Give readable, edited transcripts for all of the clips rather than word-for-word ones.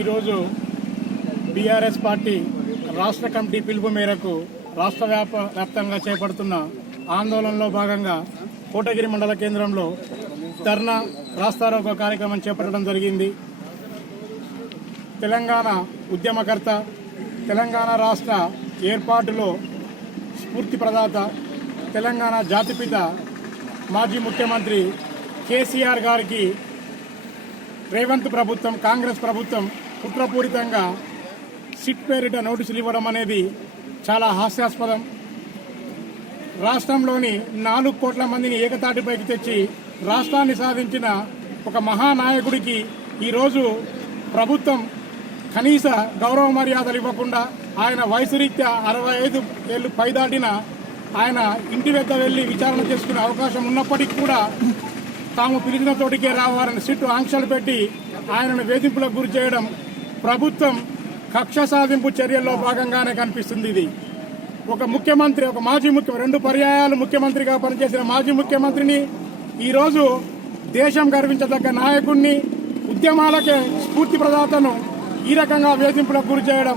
ఈరోజు BRS party రాష్ట్ర committee పిలుపు మేరకు రాష్ట్ర వ్యాప్తంగా చేపడుతున్న ఆందోళనలో భాగంగా కోటగిరి మండల కేంద్రంలో ధర్నా రాస్తారోకో కార్యక్రమం చేపట్టడం జరిగింది. తెలంగాణ ఉద్యమకర్త, తెలంగాణ రాష్ట్ర ఏర్పాటులో స్ఫూర్తి ప్రదాత, తెలంగాణ జాతిపిత, మాజీ ముఖ్యమంత్రి కేసీఆర్ గారికి రేవంత్ ప్రభుత్వం, కాంగ్రెస్ ప్రభుత్వం కుట్రపూరితంగా సిట్ పేరిట నోటీసులు ఇవ్వడం అనేది చాలా హాస్యాస్పదం. రాష్ట్రంలోని 4 కోట్ల మందిని ఏకతాటిపైకి తెచ్చి రాష్ట్రాన్ని సాధించిన ఒక మహానాయకుడికి ఈరోజు ప్రభుత్వం కనీస గౌరవ మర్యాదలు ఇవ్వకుండా, ఆయన వయసు రీత్యా 65 ఏళ్లు పైదాటిన ఆయన ఇంటి వద్ద వెళ్లి విచారణ చేసుకునే అవకాశం ఉన్నప్పటికీ కూడా తాము పిలిచిన తోటికే రావాలని సిట్టు ఆంక్షలు పెట్టి ఆయనను వేధింపులకు గురి చేయడం ప్రభుత్వం కక్ష సాధింపు చర్యల్లో భాగంగానే కనిపిస్తుంది. ఇది ఒక ముఖ్యమంత్రి, ఒక మాజీ ముఖ్యమంత్రి, 2 పర్యాయాలు ముఖ్యమంత్రిగా పనిచేసిన మాజీ ముఖ్యమంత్రిని, ఈరోజు దేశం గర్వించదగ్గ నాయకుడిని, ఉద్యమాలకే స్ఫూర్తి ప్రదాతను ఈ రకంగా వేధింపులకు గురి చేయడం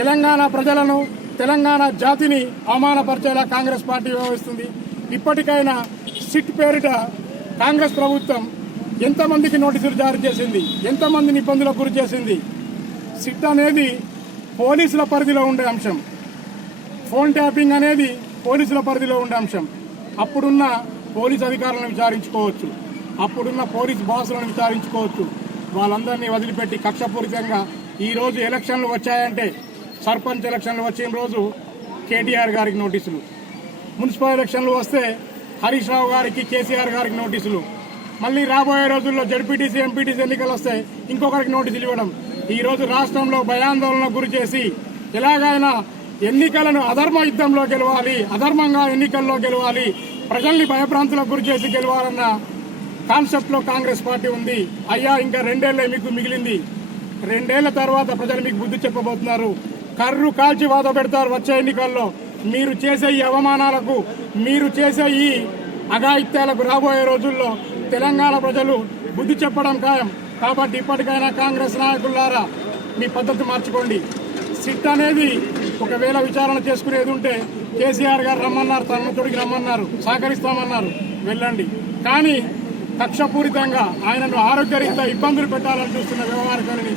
తెలంగాణ ప్రజలను, తెలంగాణ జాతిని అవమానపరిచేలా కాంగ్రెస్ పార్టీ వ్యవహరిస్తుంది. ఇప్పటికైనా సిట్ పేరిట కాంగ్రెస్ ప్రభుత్వం ఎంతమందికి నోటీసులు జారీ చేసింది, ఎంతమందిని ఇబ్బందులకు గురి చేసింది. సిట్ అనేది పోలీసుల పరిధిలో ఉండే అంశం, ఫోన్ ట్యాపింగ్ అనేది పోలీసుల పరిధిలో ఉండే అంశం. అప్పుడున్న పోలీసు అధికారులను విచారించుకోవచ్చు, అప్పుడున్న పోలీసు బాసులను విచారించుకోవచ్చు. వాళ్ళందరినీ వదిలిపెట్టి కక్షపూరితంగా ఈరోజు ఎలక్షన్లు వచ్చాయంటే, సర్పంచ్ ఎలక్షన్లు వచ్చిన రోజు కేటీఆర్ గారికి నోటీసులు, మున్సిపల్ ఎలక్షన్లు వస్తే హరీష్ రావు గారికి, కేసీఆర్ గారికి నోటీసులు, మళ్ళీ రాబోయే రోజుల్లో జడ్పీటీసీ, ఎంపీటీసీ ఎన్నికలు వస్తే ఇంకొకరికి నోటీసులు ఇవ్వడం. ఈరోజు రాష్ట్రంలో భయాందోళనకు గురి చేసి ఎలాగైనా ఎన్నికలను అధర్మ యుద్ధంలో గెలవాలి, అధర్మంగా ఎన్నికల్లో గెలవాలి, ప్రజల్ని భయభ్రాంతులకు గురి చేసి గెలవాలన్న కాన్సెప్ట్ లో కాంగ్రెస్ పార్టీ ఉంది. అయ్యా, ఇంకా 2 ఏళ్లే మీకు మిగిలింది. 2 ఏళ్ల తర్వాత ప్రజలు మీకు బుద్ధి చెప్పబోతున్నారు. కర్రు కాల్చి వాద పెడతారు వచ్చే ఎన్నికల్లో. మీరు చేసే ఈ అవమానాలకు, మీరు చేసే ఈ అఘాయిత్యాలకు రాబోయే రోజుల్లో తెలంగాణ ప్రజలు బుద్ధి చెప్పడం ఖాయం. కాబట్టి ఇప్పటికైనా కాంగ్రెస్ నాయకులారా మీ పద్ధతి మార్చుకోండి. సిట్ అనేది ఒకవేళ విచారణ చేసుకునేది ఉంటే కేసీఆర్ గారు రమ్మన్నారు, తన తోడికి రమ్మన్నారు, సహకరిస్తామన్నారు, వెళ్ళండి. కానీ కక్షపూరితంగా ఆయనను ఆరోగ్యరీత్యా ఇబ్బందులు పెట్టాలని చూస్తున్న వ్యవహారాన్ని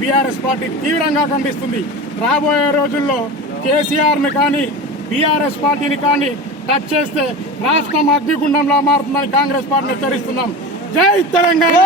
బీఆర్ఎస్ పార్టీ తీవ్రంగా ఖండిస్తుంది. రాబోయే రోజుల్లో కేసీఆర్ని కానీ, బీఆర్ఎస్ పార్టీని కానీ టచ్ చేస్తే రాష్ట్రం అగ్నిగుండంలా మారుతుందని కాంగ్రెస్ పార్టీని హెచ్చరిస్తున్నాం. జై తెలంగాణ.